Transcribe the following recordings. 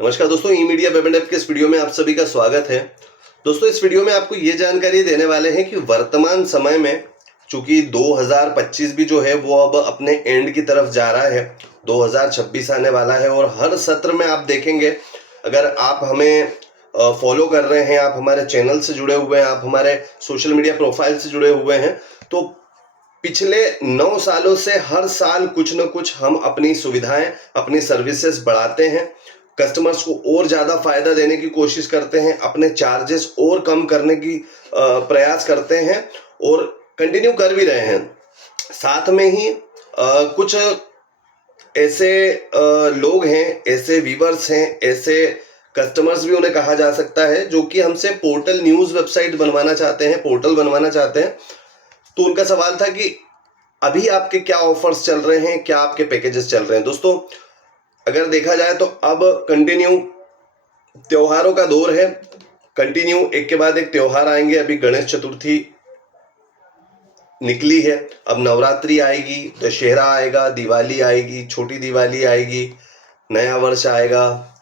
नमस्कार दोस्तों, ई media web and app के इस वीडियो में आप सभी का स्वागत है। दोस्तों, इस वीडियो में आपको ये जानकारी देने वाले हैं कि वर्तमान समय में चूंकि 2025 भी जो है वो अब अपने एंड की तरफ जा रहा है, 2026 आने वाला है और हर सत्र में आप देखेंगे, अगर आप हमें फॉलो कर रहे हैं, आप हमारे चैनल से जुड़े हुए हैं, आप हमारे सोशल मीडिया प्रोफाइल से जुड़े हुए हैं, तो पिछले 9 सालों से हर साल कुछ न कुछ हम अपनी सुविधाएं, अपनी सर्विसेज बढ़ाते हैं, कस्टमर्स को और ज़्यादा फायदा देने की कोशिश करते हैं, अपने चार्जेस और कम करने की प्रयास करते हैं और कंटिन्यू कर भी रहे हैं। साथ में ही कुछ ऐसे लोग हैं, ऐसे व्यूअर्स हैं, ऐसे कस्टमर्स भी उन्हें कहा जा सकता है जो कि हमसे पोर्टल न्यूज़ वेबसाइट बनवाना चाहते हैं, पोर्टल बनवाना चाहते हैं। तो उनका सवाल था कि अभी आपके क्या ऑफर्स चल रहे हैं, क्या आपके पैकेजेस चल रहे हैं। दोस्तों, अगर देखा जाए तो अब कंटिन्यू त्योहारों का दौर है, कंटिन्यू एक के बाद एक त्योहार आएंगे। अभी गणेश चतुर्थी निकली है, अब नवरात्रि आएगी, दशहरा आएगा, दिवाली आएगी, छोटी दिवाली आएगी, नया वर्ष आएगा,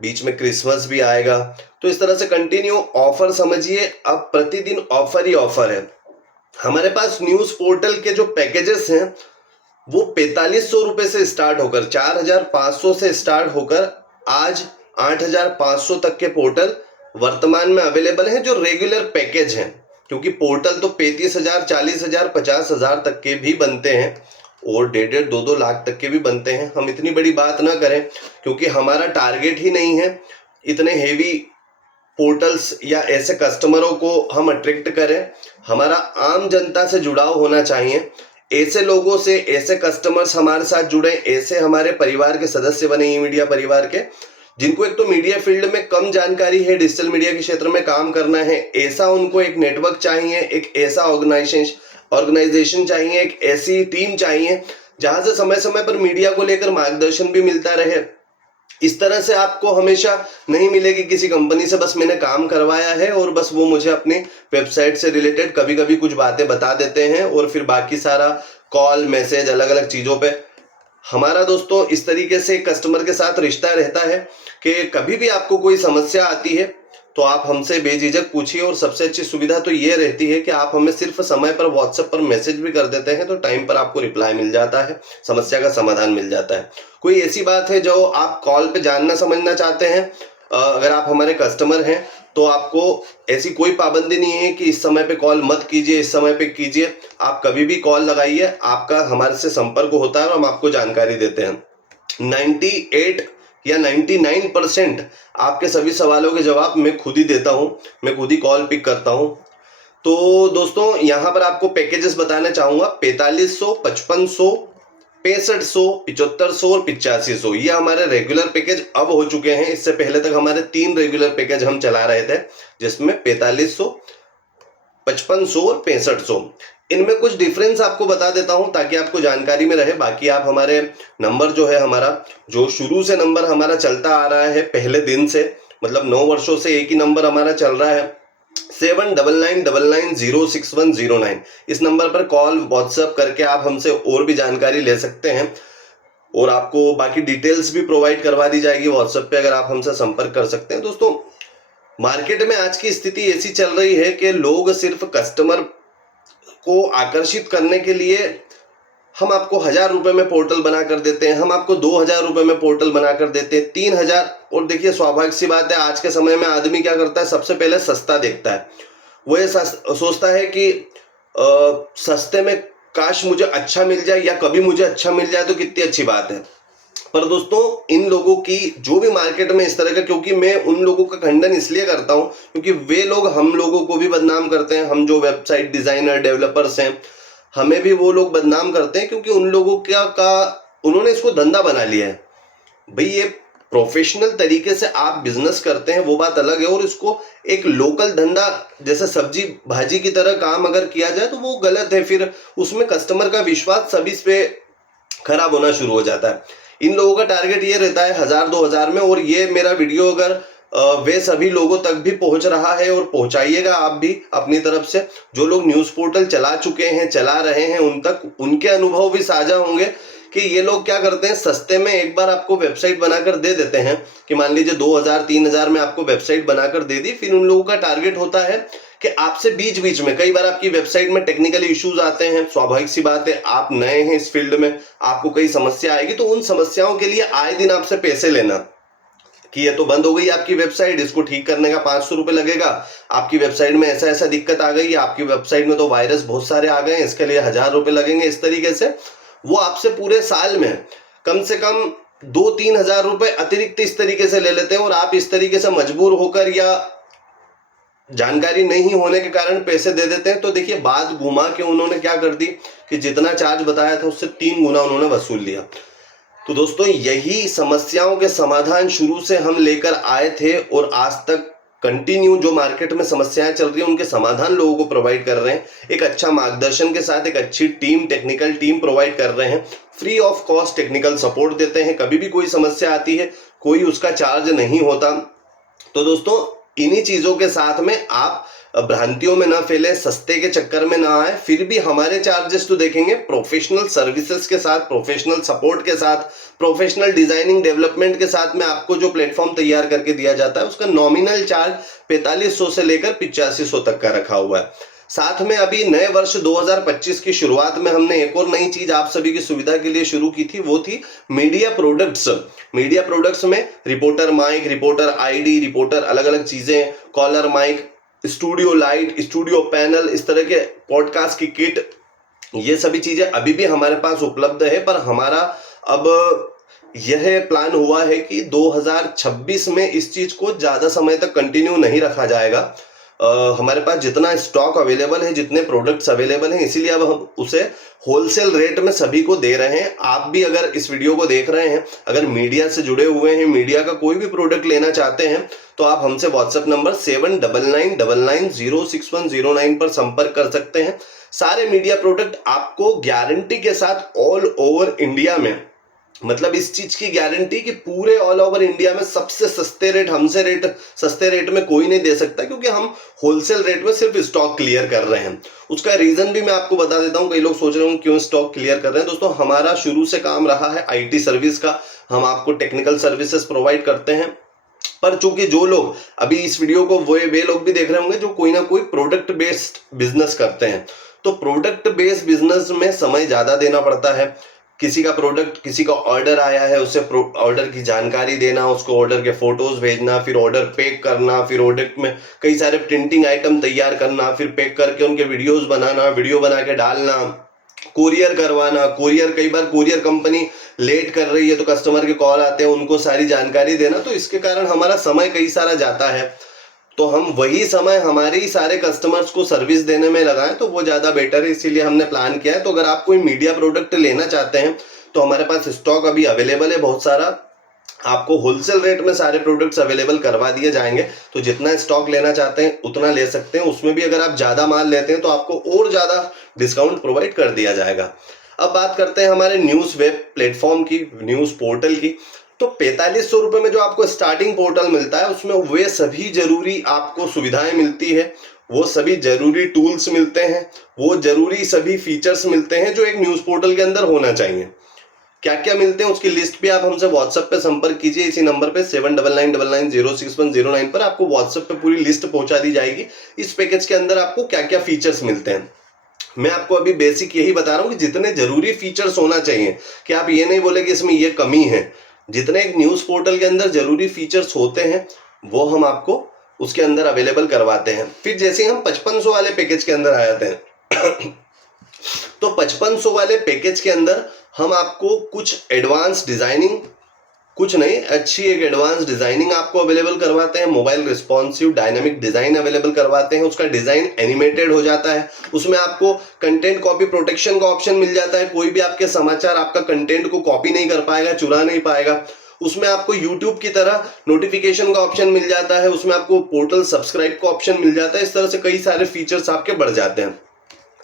बीच में क्रिसमस भी आएगा। तो इस तरह से कंटिन्यू ऑफर समझिए, अब प्रतिदिन ऑफर ही ऑफर है। हमारे पास न्यूज़ पोर्टल के जो पैकेजेस हैं वो 4500 रुपए से स्टार्ट होकर 4500 से स्टार्ट होकर आज 8500 तक के पोर्टल वर्तमान में अवेलेबल हैं, जो रेगुलर पैकेज हैं। क्योंकि पोर्टल तो 35,000, 40,000, 50,000 तक के भी बनते हैं और 1.5, 2 लाख तक के भी बनते हैं। हम इतनी बड़ी बात ना करें क्योंकि हमारा टारगेट ही नहीं है इतने हेवी पोर्टल्स या ऐसे कस्टमरों को हम अट्रैक्ट करें। हमारा आम जनता से जुड़ाव होना चाहिए, ऐसे लोगों से, ऐसे कस्टमर्स हमारे साथ जुड़े, ऐसे हमारे परिवार के सदस्य बने, ई मीडिया परिवार के, जिनको एक तो मीडिया फील्ड में कम जानकारी है, डिजिटल मीडिया के क्षेत्र में काम करना है, ऐसा उनको एक नेटवर्क चाहिए, एक ऐसा ऑर्गेनाइजेशन चाहिए, एक ऐसी टीम चाहिए जहां से समय समय पर मीडिया को लेकर मार्गदर्शन भी मिलता रहे। इस तरह से आपको हमेशा नहीं मिलेगी किसी कंपनी से बस मैंने काम करवाया है और बस वो मुझे अपनी वेबसाइट से रिलेटेड कभी कभी कुछ बातें बता देते हैं और फिर बाकी सारा कॉल मैसेज अलग अलग चीज़ों पे। हमारा दोस्तों इस तरीके से कस्टमर के साथ रिश्ता रहता है कि कभी भी आपको कोई समस्या आती है तो आप हमसे बेझिझक पूछिए। और सबसे अच्छी सुविधा तो ये रहती है कि आप हमें सिर्फ समय पर व्हाट्सएप पर मैसेज भी कर देते हैं तो टाइम पर आपको रिप्लाई मिल जाता है, समस्या का समाधान मिल जाता है। कोई ऐसी बात है जो आप कॉल पे जानना समझना चाहते हैं, अगर आप हमारे कस्टमर हैं तो आपको ऐसी कोई पाबंदी नहीं है कि इस समय पे कॉल मत कीजिए, इस समय पे कीजिए। आप कभी भी कॉल लगाइए, आपका हमारे से संपर्क होता है और हम आपको जानकारी देते हैं। 98 या 99% आपके सभी सवालों के जवाब मैं खुद ही देता हूं, मैं खुद ही कॉल पिक करता हूं। तो दोस्तों, यहां पर आपको पैकेजेस बताना चाहूंगा। 4500, 5500, 6500, 7500 और 8500, ये हमारे रेगुलर पैकेज अब हो चुके हैं। इससे पहले तक हमारे 3 रेगुलर पैकेज हम चला रहे थे, जिसमें 4500, 5500 और 6500। इनमें कुछ डिफरेंस आपको बता देता हूं ताकि आपको जानकारी में रहे। बाकी आप हमारे नंबर जो है हमारा, जो शुरू से नंबर हमारा चलता आ रहा है पहले दिन से, मतलब 9 वर्षों से एक ही नंबर हमारा चल रहा है, 7999906109। इस नंबर पर कॉल व्हाट्सएप करके आप हमसे और भी जानकारी ले सकते हैं और आपको बाकी डिटेल्स भी प्रोवाइड करवा दी जाएगी व्हाट्सएप पे, अगर आप हमसे संपर्क कर सकते हैं। दोस्तों, मार्केट में आज की स्थिति ऐसी चल रही है कि लोग सिर्फ कस्टमर को आकर्षित करने के लिए हम आपको 1000 रुपए में पोर्टल बना कर देते हैं, हम आपको 2000 रुपए में पोर्टल बना कर देते हैं, 3000। और देखिए, स्वाभाविक सी बात है, आज के समय में आदमी क्या करता है, सबसे पहले सस्ता देखता है। वो ये सोचता है कि सस्ते में काश मुझे अच्छा मिल जाए या कभी मुझे अच्छा मिल जाए तो कितनी अच्छी बात है। पर दोस्तों, इन लोगों की जो भी मार्केट में इस तरह का, क्योंकि मैं उन लोगों का खंडन इसलिए करता हूं क्योंकि वे लोग हम लोगों को भी बदनाम करते हैं। हम जो वेबसाइट डिजाइनर, डेवलपर्स हैं, हमें भी वो लोग बदनाम करते हैं क्योंकि उन लोगों उन्होंने इसको धंधा बना लिया है। भाई, ये प्रोफेशनल तरीके से आप बिजनेस करते हैं वो बात अलग है, और इसको एक लोकल धंधा जैसे सब्जी भाजी की तरह काम अगर किया जाए तो वो गलत है। फिर उसमें कस्टमर का विश्वास सभी पे खराब होना शुरू हो जाता है। इन लोगों का टारगेट ये रहता है 1000, 2000 में, और ये मेरा वीडियो अगर वे सभी लोगों तक भी पहुंच रहा है, और पहुंचाइएगा आप भी अपनी तरफ से। जो लोग न्यूज़ पोर्टल चला चुके हैं, चला रहे हैं, उन तक उनके अनुभव भी साझा होंगे कि ये लोग क्या करते हैं, सस्ते में एक बार आपको वेबसाइट बनाकर दे देते हैं कि मान लीजिए 2000-3000 में आपको वेबसाइट बनाकर दे दी। फिर उन लोगों का टारगेट होता है कि आपसे बीच बीच में, कई बार आपकी वेबसाइट में टेक्निकल इश्यूज आते हैं, स्वाभाविक सी बात है, आप नए हैं इस फील्ड में, आपको कई समस्या आएगी, तो उन समस्याओं के लिए आए दिन आपसे पैसे लेना कि ये तो बंद हो गई आपकी वेबसाइट, इसको ठीक करने का 500 रुपए लगेगा, आपकी वेबसाइट में ऐसा ऐसा दिक्कत आ गई, आपकी वेबसाइट में तो वायरस बहुत सारे आ गए हैं, इसके लिए 1000 रुपए लगेंगे। इस तरीके से वो आपसे पूरे साल में कम से कम 2-3 हजार रुपए अतिरिक्त इस तरीके से ले लेते हैं, और आप इस तरीके से मजबूर होकर या जानकारी नहीं होने के कारण पैसे दे देते हैं। तो देखिए, बात घुमा के उन्होंने क्या कर दी कि जितना चार्ज बताया था उससे 3 गुना उन्होंने वसूल लिया। तो दोस्तों, यही समस्याओं के समाधान शुरू से हम लेकर आए थे और आज तक कंटिन्यू जो मार्केट में समस्याएं चल रही हैं उनके समाधान लोगों को प्रोवाइड कर रहे हैं, एक अच्छा मार्गदर्शन के साथ, एक अच्छी टीम, टेक्निकल टीम प्रोवाइड कर रहे हैं, free of cost technical support देते हैं, कभी भी कोई समस्या आती है कोई उसका चार्ज नहीं होता। तो दोस्तों, इन्हीं चीजों के साथ में आप भ्रांतियों में ना फैले, सस्ते के चक्कर में ना आए। फिर भी हमारे चार्जेस तो देखेंगे प्रोफेशनल सर्विसेज के साथ, प्रोफेशनल सपोर्ट के साथ, प्रोफेशनल डिजाइनिंग डेवलपमेंट के साथ में आपको जो प्लेटफॉर्म तैयार करके दिया जाता है उसका नॉमिनल चार्ज 4500 से लेकर 8500 तक का रखा हुआ है। साथ में अभी नए वर्ष 2025 की शुरुआत में हमने एक और नई चीज आप सभी की सुविधा के लिए शुरू की थी, वो थी मीडिया प्रोडक्ट्स। मीडिया प्रोडक्ट्स में reporter mic, reporter ID, reporter अलग अलग चीजें, collar mic, studio light, studio panel, इस तरह के पॉडकास्ट की किट, ये सभी चीजें अभी भी हमारे पास उपलब्ध है। पर हमारा अब यह प्लान हुआ है कि 2026 में इस चीज को ज्यादा समय तक कंटिन्यू नहीं रखा जाएगा। हमारे पास जितना स्टॉक अवेलेबल है, जितने प्रोडक्ट्स अवेलेबल हैं, इसीलिए अब हम उसे होलसेल रेट में सभी को दे रहे हैं। आप भी अगर इस वीडियो को देख रहे हैं, अगर मीडिया से जुड़े हुए हैं, मीडिया का कोई भी प्रोडक्ट लेना चाहते हैं, तो आप हमसे व्हाट्सएप नंबर 7999906109 पर संपर्क कर सकते हैं। सारे मीडिया प्रोडक्ट आपको गारंटी के साथ ऑल ओवर इंडिया में, मतलब इस चीज की गारंटी कि पूरे ऑल ओवर इंडिया में सबसे सस्ते रेट, हमसे रेट सस्ते रेट में कोई नहीं दे सकता, क्योंकि हम होलसेल रेट में सिर्फ स्टॉक क्लियर कर रहे हैं। उसका रीजन भी मैं आपको बता देता हूं। कई लोग सोच रहे होंगे क्यों स्टॉक क्लियर कर रहे हैं। दोस्तों, हमारा शुरू से काम रहा है आईटी सर्विस का, हम आपको टेक्निकल सर्विसेज प्रोवाइड करते हैं। पर चूंकि जो लोग अभी इस वीडियो को वे लोग भी देख रहे होंगे जो कोई ना कोई प्रोडक्ट बेस्ड बिजनेस करते हैं, तो प्रोडक्ट बेस्ड बिजनेस में समय ज्यादा देना पड़ता है। किसी का प्रोडक्ट, किसी का ऑर्डर आया है, उसे ऑर्डर की जानकारी देना, उसको ऑर्डर के फोटोज भेजना, फिर ऑर्डर पैक करना, फिर ऑर्डर में कई सारे प्रिंटिंग आइटम तैयार करना, फिर पैक करके उनके वीडियोस बनाना, वीडियो बना के डालना, कुरियर करवाना, कुरियर, कई बार कुरियर कंपनी लेट कर रही है तो कस्टमर के कॉल आते हैं, उनको सारी जानकारी देना। तो इसके कारण हमारा समय कई सारा जाता है। तो हम वही समय हमारे ही सारे कस्टमर्स को सर्विस देने में लगाएं तो वो ज्यादा बेटर है, इसीलिए हमने प्लान किया है। तो अगर आप कोई मीडिया प्रोडक्ट लेना चाहते हैं तो हमारे पास स्टॉक अभी अवेलेबल है बहुत सारा, आपको होलसेल रेट में सारे प्रोडक्ट्स अवेलेबल करवा दिए जाएंगे। तो जितना स्टॉक लेना चाहते हैं उतना ले सकते हैं। उसमें भी अगर आप ज्यादा माल लेते हैं तो आपको और ज्यादा डिस्काउंट प्रोवाइड कर दिया जाएगा। अब बात करते हैं हमारे न्यूज वेब प्लेटफॉर्म की, न्यूज पोर्टल की। तो 4500 रुपए में जो आपको स्टार्टिंग पोर्टल मिलता है उसमें वे सभी जरूरी आपको सुविधाएं मिलती है, वो सभी जरूरी टूल्स मिलते हैं, वो जरूरी सभी फीचर्स मिलते हैं जो एक न्यूज पोर्टल के अंदर होना चाहिए। क्या क्या मिलते हैं उसकी लिस्ट भी आप हमसे व्हाट्सएप पे संपर्क कीजिए, इसी नंबर पे 7999906109 पर आपको व्हाट्सएप पे पूरी लिस्ट पहुंचा दी जाएगी। इस पैकेज के अंदर आपको क्या क्या फीचर्स मिलते हैं। मैं आपको अभी बेसिक यही बता रहा हूँ कि जितने जरूरी फीचर्स होना चाहिए, कि आप ये नहीं बोले कि इसमें ये कमी है। जितने एक न्यूज पोर्टल के अंदर जरूरी फीचर्स होते हैं वो हम आपको उसके अंदर अवेलेबल करवाते हैं। फिर जैसे हम 5500 वाले पैकेज के अंदर आ जाते हैं तो 5500 वाले पैकेज के अंदर हम आपको कुछ एडवांस डिजाइनिंग, कुछ नहीं, अच्छी एक एडवांस डिजाइनिंग आपको अवेलेबल करवाते हैं। Mobile responsive dynamic design available करवाते हैं। उसका डिजाइन एनिमेटेड हो जाता है। उसमें आपको कंटेंट कॉपी प्रोटेक्शन का ऑप्शन मिल जाता है। कोई भी आपके समाचार आपका कंटेंट को कॉपी नहीं कर पाएगा, चुरा नहीं पाएगा। उसमें आपको YouTube की तरह नोटिफिकेशन का ऑप्शन मिल जाता है। उसमें आपको पोर्टल सब्सक्राइब का ऑप्शन मिल जाता है। इस तरह से कई सारे फीचर्स आपके बढ़ जाते हैं।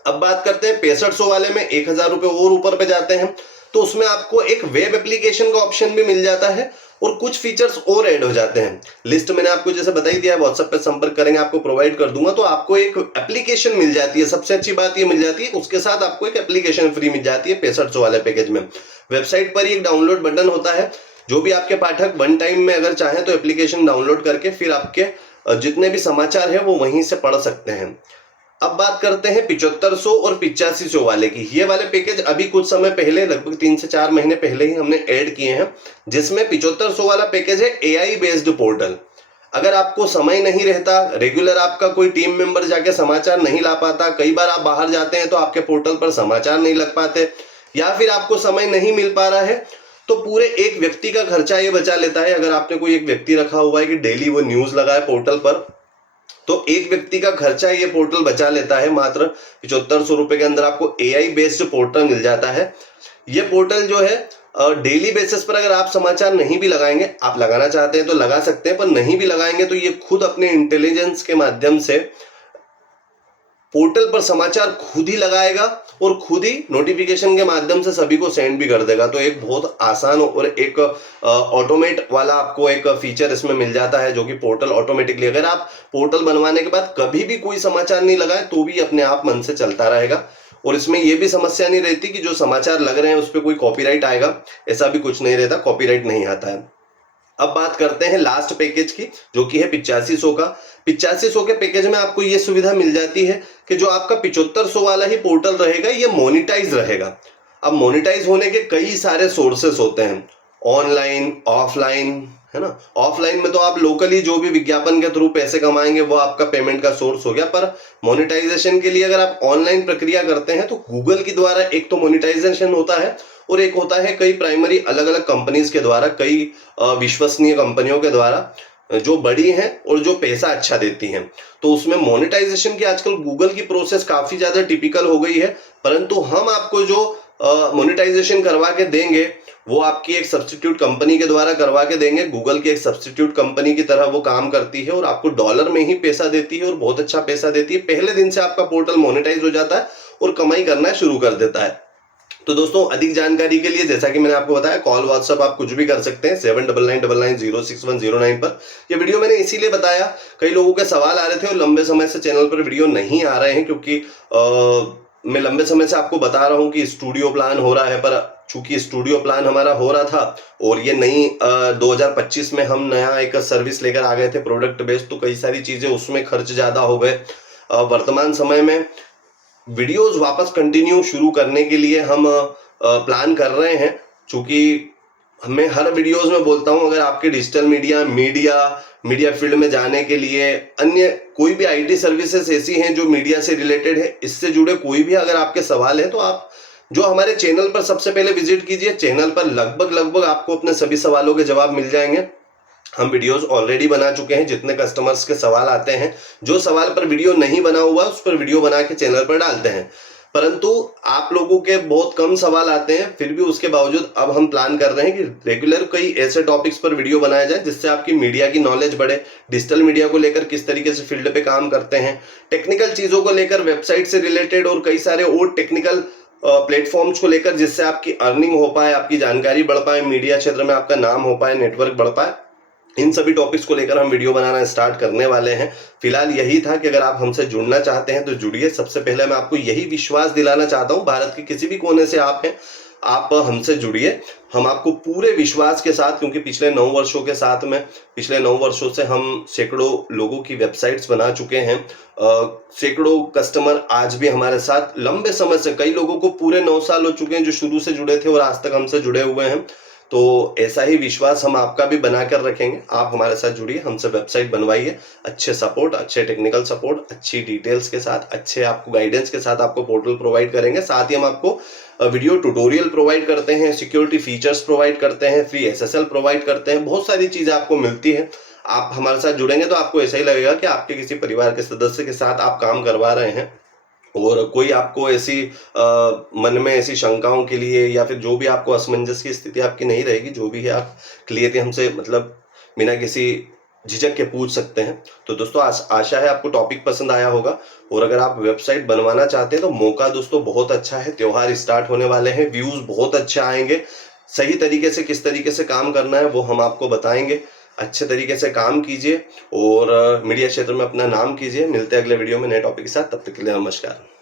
अब बात करते हैं 6500 वाले में, 1000 रुपए और ऊपर पे जाते हैं तो उसमें आपको एक वेब एप्लीकेशन का ऑप्शन भी मिल जाता है और कुछ फीचर्स और ऐड हो जाते हैं। लिस्ट मैंने आपको जैसे बता ही दिया है, व्हाट्सएप पे संपर्क करेंगे, आपको प्रोवाइड कर दूंगा। तो आपको एक एप्लीकेशन मिल जाती है, सबसे अच्छी बात ये मिल जाती है, उसके साथ आपको एक एप्लीकेशन फ्री मिल जाती है 6500 वाले पैकेज में। वेबसाइट पर ही एक डाउनलोड बटन होता है, जो भी आपके पाठक वन टाइम में अगर चाहें तो एप्लीकेशन डाउनलोड करके फिर आपके जितने भी समाचार है वो वहीं से पढ़ सकते हैं। अब बात करते हैं 7500 और 8500 वाले की। ये वाले पैकेज अभी कुछ समय पहले, लगभग 3 से 4 महीने पहले ही हमने ऐड किए हैं, जिसमें 7500 वाला पैकेज है एआई बेस्ड पोर्टल। अगर आपको समय नहीं रहता, रेगुलर आपका कोई टीम मेंबर जाके समाचार नहीं ला पाता, कई बार आप बाहर जाते हैं तो आपके पोर्टल पर समाचार नहीं लग पाते, या फिर आपको समय नहीं मिल पा रहा है, तो पूरे एक व्यक्ति का खर्चा ये बचा लेता है। अगर आपने कोई एक व्यक्ति रखा हुआ है कि डेली वो न्यूज लगाए पोर्टल पर, तो एक व्यक्ति का खर्चा ये पोर्टल बचा लेता है। मात्र 7500 रुपए के अंदर आपको एआई बेस्ड पोर्टल मिल जाता है। ये पोर्टल जो है डेली बेसिस पर अगर आप समाचार नहीं भी लगाएंगे, आप लगाना चाहते हैं तो लगा सकते हैं, पर नहीं भी लगाएंगे तो ये खुद अपने इंटेलिजेंस के माध्यम से पोर्टल पर समाचार खुद ही लगाएगा और खुद ही नोटिफिकेशन के माध्यम से सभी को सेंड भी कर देगा। तो एक बहुत आसान और एक ऑटोमेट वाला आपको एक फीचर इसमें मिल जाता है, जो कि पोर्टल ऑटोमेटिकली, अगर आप पोर्टल बनवाने के बाद कभी भी कोई समाचार नहीं लगाए तो भी अपने आप मन से चलता रहेगा। और इसमें यह भी समस्या नहीं रहती कि जो समाचार लग रहे हैं उस पर कोई कॉपीराइट आएगा, ऐसा भी कुछ नहीं रहता, कॉपीराइट नहीं आता है। अब बात करते हैं लास्ट पैकेज की, जो कि है 8500 का। 8500 के पैकेज में आपको यह सुविधा मिल जाती है कि जो आपका 7500 वाला ही पोर्टल रहेगा ये मोनिटाइज रहेगा। अब मोनिटाइज होने के कई सारे सोर्सेस होते हैं, ऑनलाइन, ऑफलाइन, है ना। ऑफलाइन में तो आप लोकली जो भी विज्ञापन के थ्रू पैसे कमाएंगे वो आपका पेमेंट का सोर्स हो गया, पर मोनिटाइजेशन के लिए अगर आप ऑनलाइन प्रक्रिया करते हैं तो गूगल के द्वारा एक तो मोनिटाइजेशन होता है, और एक होता है कई प्राइमरी अलग अलग कंपनीज के द्वारा, कई विश्वसनीय कंपनियों के द्वारा जो बड़ी हैं और जो पैसा अच्छा देती हैं। तो उसमें मोनेटाइजेशन की आजकल गूगल की प्रोसेस काफी ज्यादा टिपिकल हो गई है, परंतु हम आपको जो मोनेटाइजेशन करवा के देंगे वो आपकी एक सब्स्टिट्यूट कंपनी के द्वारा करवा के देंगे। गूगल की एक सब्स्टिट्यूट कंपनी की तरह वो काम करती है और आपको डॉलर में ही पैसा देती है और बहुत अच्छा पैसा देती है। पहले दिन से आपका पोर्टल मोनेटाइज हो जाता है और कमाई करना शुरू कर देता है। तो दोस्तों अधिक जानकारी के लिए, जैसा कि मैंने आपको बताया, कॉल व्हाट्सएप आप कुछ भी कर सकते हैं 7999906109 पर। ये वीडियो मैंने इसीलिए बताया, कई लोगों के सवाल आ रहे थे और लंबे समय से चैनल पर वीडियो नहीं आ रहे हैं, क्योंकि मैं लंबे समय से आपको बता रहा हूं कि स्टूडियो प्लान हो रहा है, पर चूंकि स्टूडियो प्लान हमारा हो रहा था और ये नई 2025 में हम नया एक सर्विस लेकर आ गए थे प्रोडक्ट बेस्ड, तो कई सारी चीजें उसमें खर्च ज्यादा हो गए। वर्तमान समय में वीडियोस वापस कंटिन्यू शुरू करने के लिए हम प्लान कर रहे हैं। चूंकि मैं हर वीडियोस में बोलता हूं, अगर आपके डिजिटल मीडिया फील्ड में जाने के लिए, अन्य कोई भी आईटी सर्विसेज ऐसी हैं जो मीडिया से रिलेटेड है, इससे जुड़े कोई भी अगर आपके सवाल है तो आप जो हमारे चैनल पर सबसे पहले विजिट कीजिए। चैनल पर लगभग आपको अपने सभी सवालों के जवाब मिल जाएंगे। हम वीडियोस ऑलरेडी बना चुके हैं, जितने कस्टमर्स के सवाल आते हैं, जो सवाल पर वीडियो नहीं बना हुआ उस पर वीडियो बना के चैनल पर डालते हैं। परंतु आप लोगों के बहुत कम सवाल आते हैं, फिर भी उसके बावजूद अब हम प्लान कर रहे हैं कि रेगुलर कई ऐसे टॉपिक्स पर वीडियो बनाया जाए जिससे आपकी मीडिया की नॉलेज बढ़े, डिजिटल मीडिया को लेकर किस तरीके से फील्ड पे काम करते हैं, टेक्निकल चीजों को लेकर, वेबसाइट से रिलेटेड और कई सारे और टेक्निकल प्लेटफॉर्म्स को लेकर, जिससे आपकी अर्निंग हो पाए, आपकी जानकारी बढ़ पाए, मीडिया क्षेत्र में आपका नाम हो पाए, नेटवर्क बढ़ पाए। इन सभी टॉपिक्स को लेकर हम वीडियो बनाना स्टार्ट करने वाले हैं। फिलहाल यही था कि अगर आप हमसे जुड़ना चाहते हैं तो जुड़िए। सबसे पहले मैं आपको यही विश्वास दिलाना चाहता हूं, भारत के किसी भी कोने से आप हैं, आप हमसे जुड़िए। हम आपको पूरे विश्वास के साथ, क्योंकि पिछले 9 वर्षों के साथ में, पिछले 9 वर्षों से हम सैकड़ों लोगों की वेबसाइट्स बना चुके हैं। सैकड़ों कस्टमर आज भी हमारे साथ लंबे समय से, कई लोगों को पूरे 9 साल हो चुके हैं जो शुरू से जुड़े थे और आज तक हमसे जुड़े हुए हैं। तो ऐसा ही विश्वास हम आपका भी बनाकर रखेंगे। आप हमारे साथ जुड़िए, हमसे वेबसाइट बनवाइए, अच्छे सपोर्ट, अच्छे टेक्निकल सपोर्ट, अच्छी डिटेल्स के साथ, अच्छे आपको गाइडेंस के साथ आपको पोर्टल प्रोवाइड करेंगे। साथ ही हम आपको वीडियो ट्यूटोरियल प्रोवाइड करते हैं, सिक्योरिटी फीचर्स प्रोवाइड करते हैं, फ्री SSL प्रोवाइड करते हैं, बहुत सारी चीजें आपको मिलती है। आप हमारे साथ जुड़ेंगे तो आपको ऐसा ही लगेगा कि आपके किसी परिवार के सदस्य के साथ आप काम करवा रहे हैं। और कोई आपको ऐसी मन में ऐसी शंकाओं के लिए या फिर जो भी आपको असमंजस की स्थिति आपकी नहीं रहेगी, जो भी है आप क्लियरली हमसे मतलब बिना किसी झिझक के पूछ सकते हैं। तो दोस्तों आशा है आपको टॉपिक पसंद आया होगा, और अगर आप वेबसाइट बनवाना चाहते हैं तो मौका दोस्तों बहुत अच्छा है। त्योहार स्टार्ट होने वाले हैं, व्यूज बहुत अच्छे आएंगे, सही तरीके से किस तरीके से काम करना है वो हम आपको बताएंगे। अच्छे तरीके से काम कीजिए और मीडिया क्षेत्र में अपना नाम कीजिए। मिलते हैं अगले वीडियो में नए टॉपिक के साथ, तब तक के लिए नमस्कार।